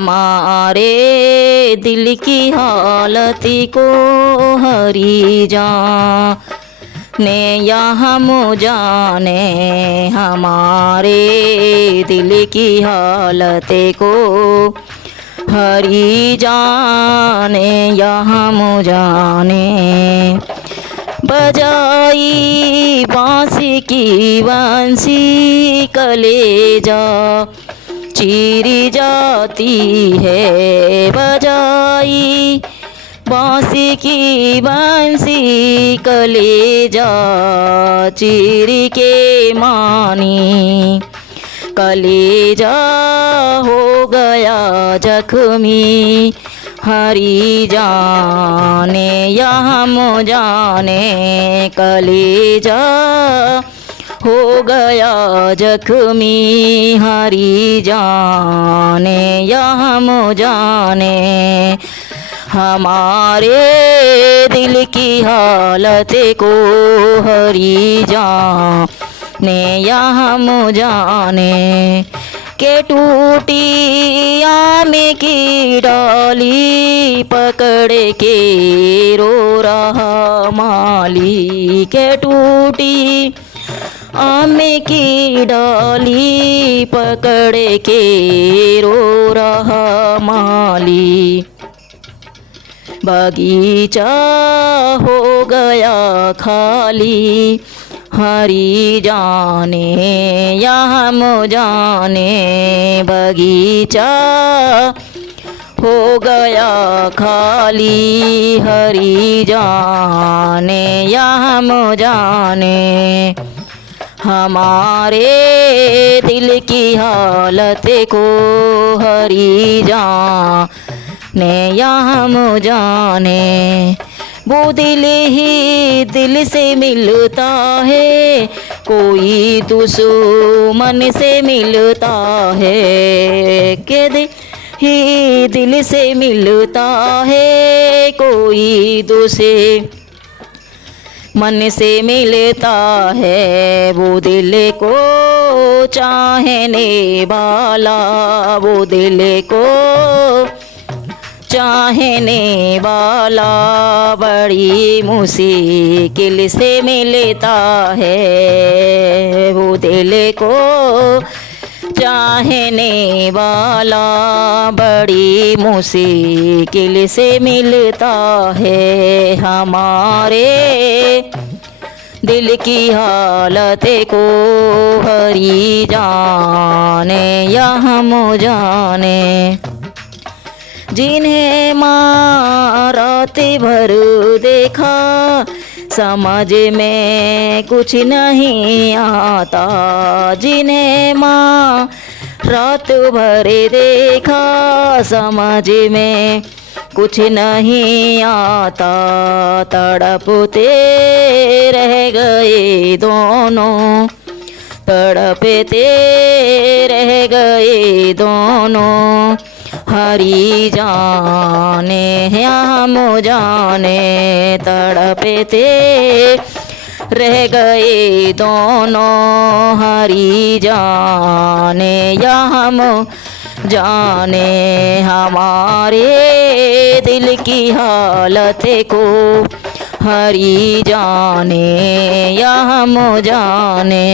हमारे दिल की हालत को हरी जाने या हम जाने, हमारे दिल की हालत को हरी जाने या हम जाने। बजाई बांसी की बंसी कलेजा चीरी जाती है, बजाई बांसी की बंसी कलेजा चीरी के मानी, कलेजा हो गया जख्मी हरी जाने या हम जाने, कलेजा हो गया जख्मी हरी जाने या हम जाने। हमारे दिल की हालत को हरी जाने या हम जाने। के टूटी आम की डाली पकड़ के रो रहा माली, के टूटी आम की डाली पकड़ के रो रहा माली। बगीचा हो गया खाली हरी जाने या हम जाने, बगीचा हो गया खाली हरी जाने या हम जाने। हमारे दिल की हालत को हरी जाने या हम जाने। वो दिल ही दिल से मिलता है, कोई दुश्मन से मिलता है, के दिल ही दिल से मिलता है, कोई दूसरे मन से मिलता है। वो दिल को चाहने वाला, वो दिल को चाहने वाला बड़ी मुश्किल से मिलता है। वो दिल को चाहने वाला बड़ी मुश्किल से मिलता है। हमारे दिल की हालत को हरी जाने या हम जाने। जिन्हें माँ रात भर देखा समझ में कुछ नहीं आता, जिन्हें माँ रात भर देखा समझ में कुछ नहीं आता। तड़पते रह गए दोनों, तड़पते रह गए दोनों हरी जाने या हम जाने। तड़पते रह गए दोनों हरी जाने या हम जाने। हमारे दिल की हालत को हरी जाने या हम जाने।